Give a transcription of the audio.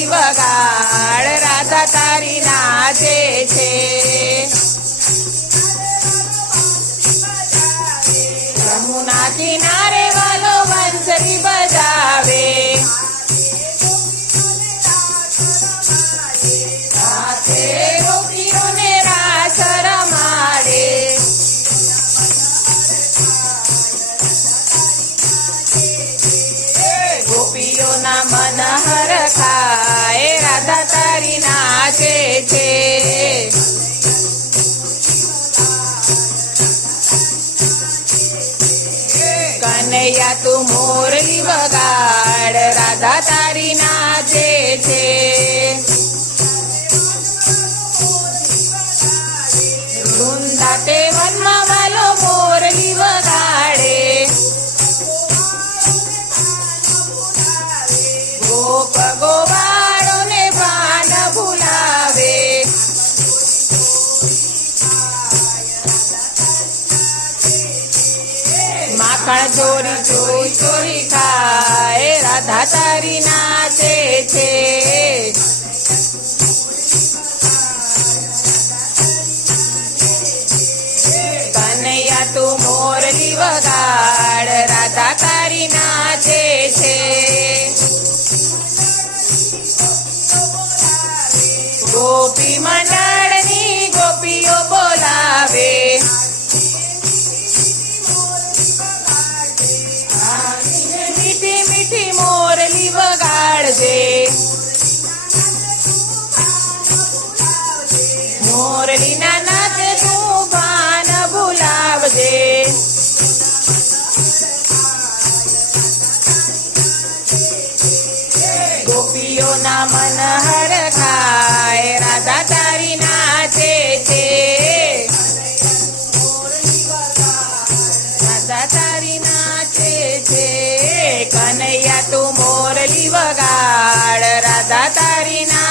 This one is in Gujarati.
મોરલી વગાડ રાધા તારી નાચે છે. યમુના કિનારે વાલો બંસરી બજાવે, સાથે ગોપીઓને રાસ રમાડે. ગોપીઓના મન હરખાય રાધા તારી નાચે છે. કનૈયા તું મોરલી વગાડ રાધા તારી નાચે છે. વૃંદા તે વનમાં વાલો મોરલી વગાડે, ગોપ ગોવાળોને ભાન ભૂલાવે. માખણ ચોરી ચોરી ચોરી ખાય રાધા તારી નાચે છે. કનૈયા તું મોરલી વગાડ રાધા તારી નાચે છે. ગોપી મંડળની ગોપીઓ બોલાવે, મીઠી મીઠી મોરલી વગાડજે. મોરલીના નાચે તું ભાન ભૂલાવજે. ગોપીઓના મન હરખાય રાધા તારી નાચે છે. રાધા તારી નાચે છે. કનૈયા તું મોરલી વગાડ રાધા તારી નાચે